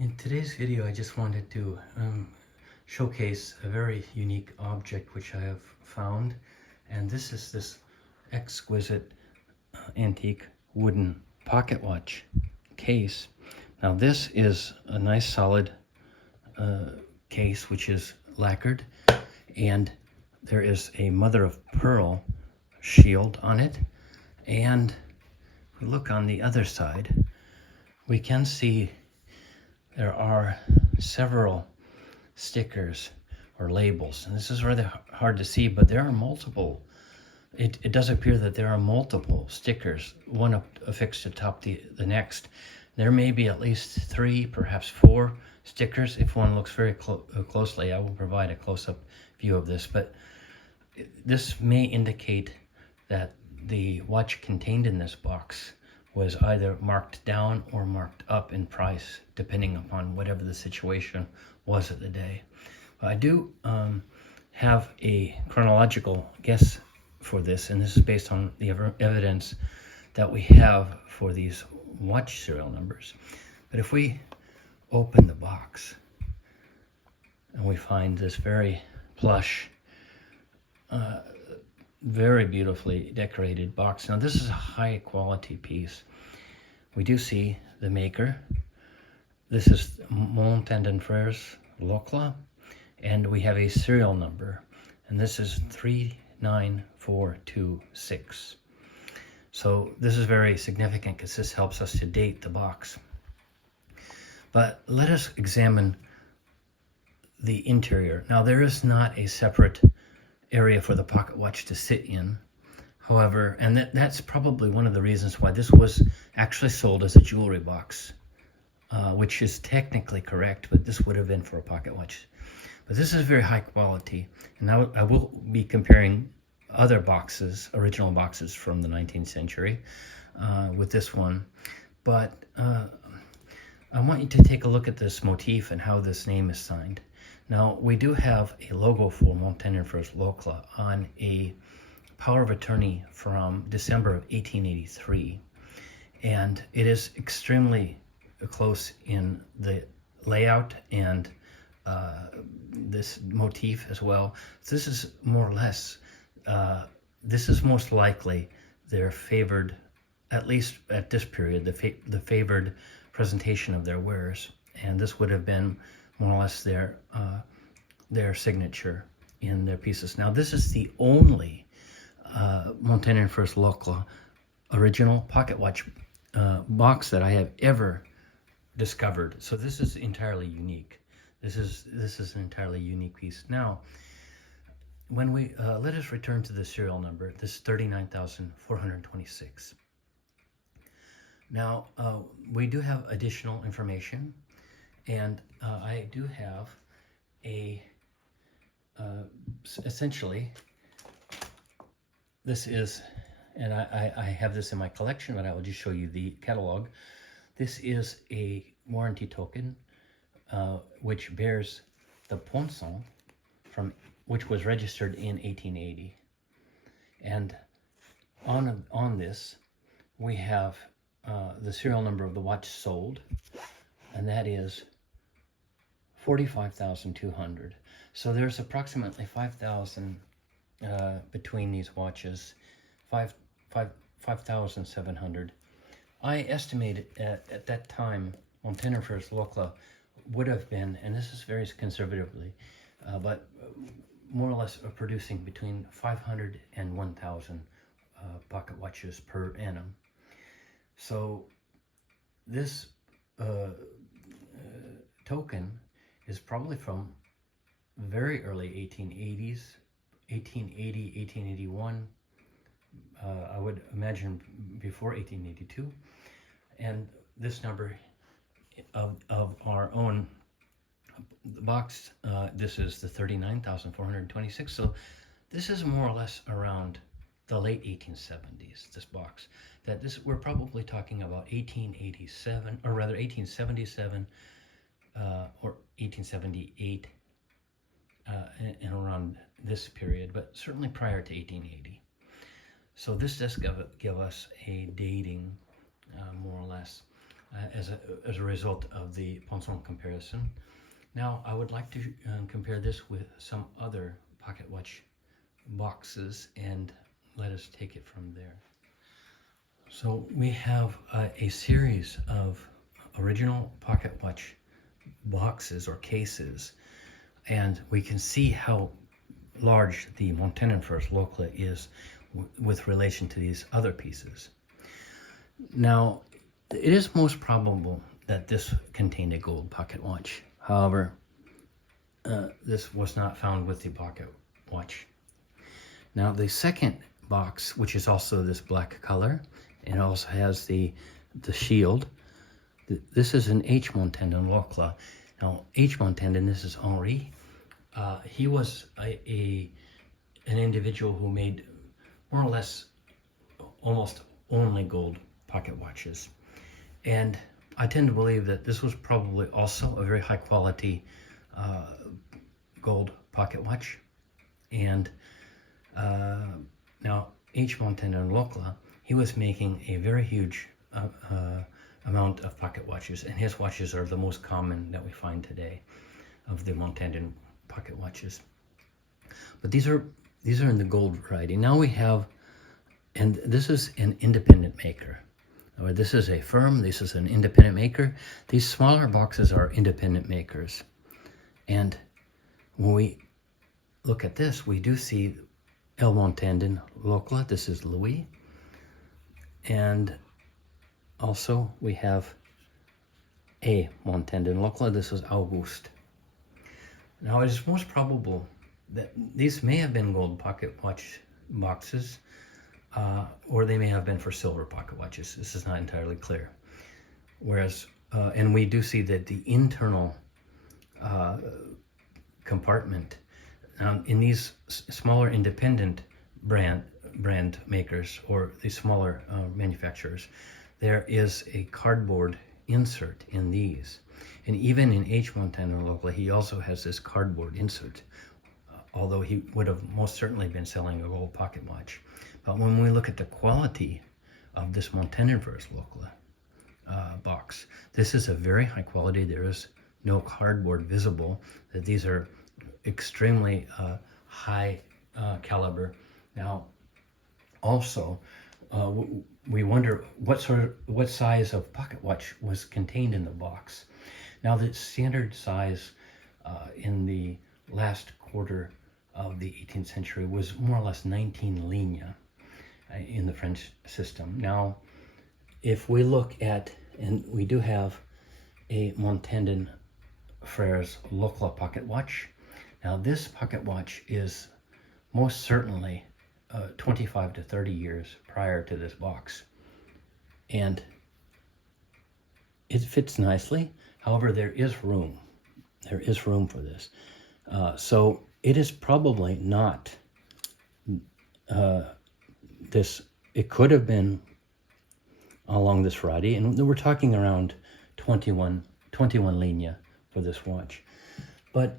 In today's video, I just wanted to showcase a very unique object which I have found, and this is this exquisite antique wooden pocket watch case. Now this is a nice solid case which is lacquered, and there is a mother of pearl shield on it, and if we look on the other side, we can see there are several stickers or labels, and this is rather hard to see, but there are multiple. It does appear that there are multiple stickers, one affixed atop the next. There may be at least 3, perhaps 4 stickers. If one looks very closely, I will provide a close-up view of this, but this may indicate that the watch contained in this box was either marked down or marked up in price, depending upon whatever the situation was at the day. I do have a chronological guess for this, and this is based on the evidence that we have for these watch serial numbers. But if we open the box and we find this very plush, very beautifully decorated box. Now this is a high quality piece. We do see the maker. This is Montand & Frères Locla, and we have a serial number, and this is 39426. So this is very significant because this helps us to date the box. But let us examine the interior. Now there is not a separate area for the pocket watch to sit in. However, and that's probably one of the reasons why this was actually sold as a jewelry box, which is technically correct, but this would have been for a pocket watch. But this is very high quality, and now I will be comparing other boxes, original boxes from the 19th century, with this one. But I want you to take a look at this motif and how this name is signed. Now, we do have a logo for Montand & Frères Locla on a power of attorney from December of 1883, and it is extremely close in the layout and this motif as well. So this is more or less, this is most likely their favored, at least at this period, the favored presentation of their wares, and this would have been more or less their signature in their pieces. Now this is the only Montand & Frères Locla original pocket watch box that I have ever discovered. So this is entirely unique. This is an entirely unique piece. Now, when we let us return to the serial number. This is 39,426. Now we do have additional information, and I do have a essentially, this is, and I have this in my collection, but I will just show you the catalog. This is a warranty token which bears the Ponson, which was registered in 1880. And on this we have the serial number of the watch sold, and that is 45,200. So there's approximately 5,000 between these watches, 5,700. I estimated at that time Montand & Frères Locla would have been, and this is very conservatively, but more or less producing between 500 and 1,000 pocket watches per annum. So this token is probably from very early 1880s, 1880, 1881. I would imagine before 1882. And this number of our own box, this is the 39,426. So this is more or less around the late 1870s, this box. We're probably talking about 1887, or rather 1877, or 1878, and around this period, but certainly prior to 1880. So this does give us a dating, more or less. as a result of the Ponson comparison. Now I would like to compare this with some other pocket watch boxes, and let us take it from there. So we have a series of original pocket watch boxes or cases, and we can see how large the Montanenfers Locle is with relation to these other pieces. Now, it is most probable that this contained a gold pocket watch. However, this was not found with the pocket watch. Now, the second box, which is also this black color, and also has the shield, this is an H. Montandon Locle. Now, H. Montandon, this is Henri. He was an individual who made more or less almost only gold pocket watches. And I tend to believe that this was probably also a very high quality gold pocket watch. And now H. Montandon Locle, he was making a very huge amount of pocket watches, and his watches are the most common that we find today of the Montandon pocket watches. But these are in the gold variety. Now we have, and this is an independent maker. Or this is a firm, this is an independent maker. These smaller boxes are independent makers. And when we look at this, we do see L. Montandon Locle, this is Louis. And also we have A. Montandon Locle, this is Auguste. Now it is most probable that these may have been gold pocket watch boxes, or they may have been for silver pocket watches. This is not entirely clear. Whereas, and we do see that the internal compartment in these smaller independent brand makers, or these smaller manufacturers, there is a cardboard insert in these. And even in H. Montandon Locle, he also has this cardboard insert, although he would have most certainly been selling a gold pocket watch. But when we look at the quality of this Montanenfers Locle box, this is a very high quality. There is no cardboard visible. That these are extremely high caliber. Now, also, we wonder what size of pocket watch was contained in the box. Now, the standard size in the last quarter of the 18th century was more or less 19 lignes in the French system. Now, if we look at, and we do have a Montandon Frères Locle pocket watch. Now, this pocket watch is most certainly 25 to 30 years prior to this box, and it fits nicely. However, there is room for this, so it is probably not this. It could have been along this variety, and we're talking around 21 lignes for this watch, but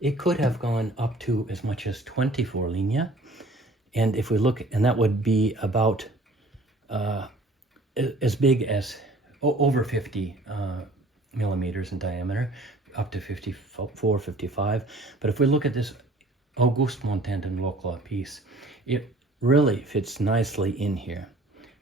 it could have gone up to as much as 24 lignes. And if we look, and that would be about as big as over 50 millimeters in diameter, up to 54, 55. But if we look at this Auguste Montandon Locle piece, it really fits nicely in here.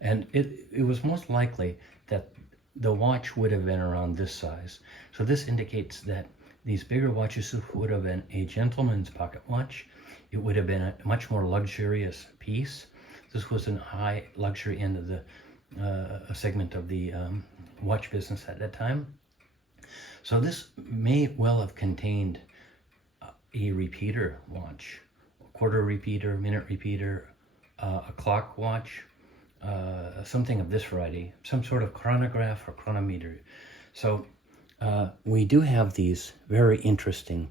And it was most likely that the watch would have been around this size. So this indicates that these bigger watches would have been a gentleman's pocket watch. It would have been a much more luxurious piece. This was a high luxury end of the segment of the watch business at that time. So this may well have contained a repeater watch, a quarter repeater, minute repeater, a clock watch, something of this variety, some sort of chronograph or chronometer. So we do have these very interesting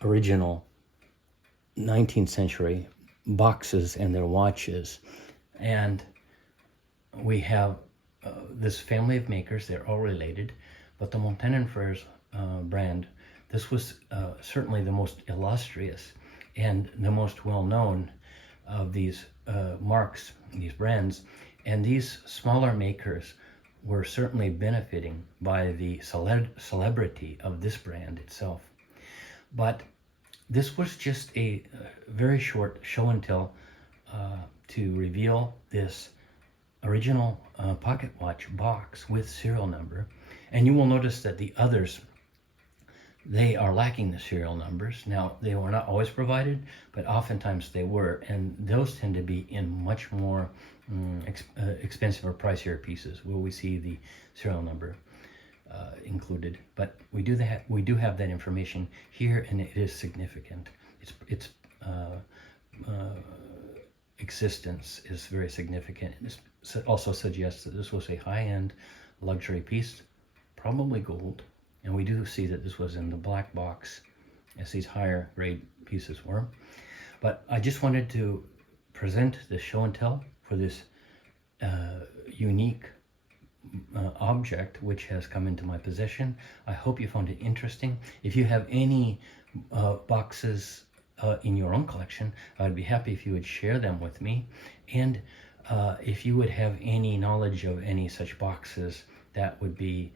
original 19th century boxes and their watches, and we have this family of makers. They're all related, but the Montanenfers brand, this was certainly the most illustrious and the most well-known of these marks, these brands. And these smaller makers were certainly benefiting by the celebrity of this brand itself. But this was just a very short show and tell to reveal this original pocket watch box with serial number. And you will notice that the others, they are lacking the serial numbers. Now, they were not always provided, but oftentimes they were, and those tend to be in much more expensive or pricier pieces where we see the serial number included. But we do have that information here, and it is significant. Its existence is very significant. This also suggests that this was a high-end luxury piece, probably gold. And we do see that this was in the black box, as these higher grade pieces were. But I just wanted to present the show and tell for this unique object which has come into my possession. I hope you found it interesting. If you have any boxes in your own collection, I'd be happy if you would share them with me. And if you would have any knowledge of any such boxes that would be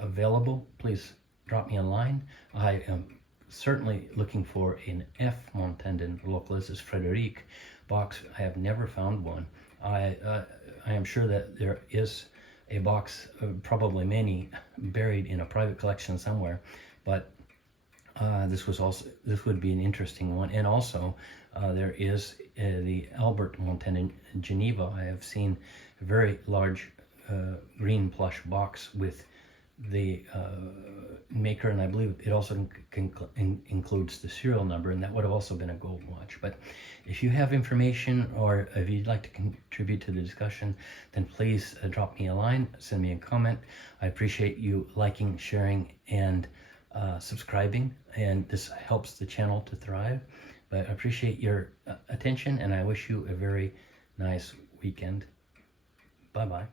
available, please drop me a line. I am certainly looking for an F. Montanden localizes Frederic box. I have never found one. I am sure that there is a box, probably many, buried in a private collection somewhere, but this would be an interesting one. And also there is the Albert Montanden Geneva. I have seen a very large green plush box with the maker, and I believe it also includes the serial number, and that would have also been a gold watch. But if you have information, or if you'd like to contribute to the discussion, then please drop me a line, send me a comment. I appreciate you liking, sharing, and subscribing, and this helps the channel to thrive. But I appreciate your attention, and I wish you a very nice weekend. Bye-bye.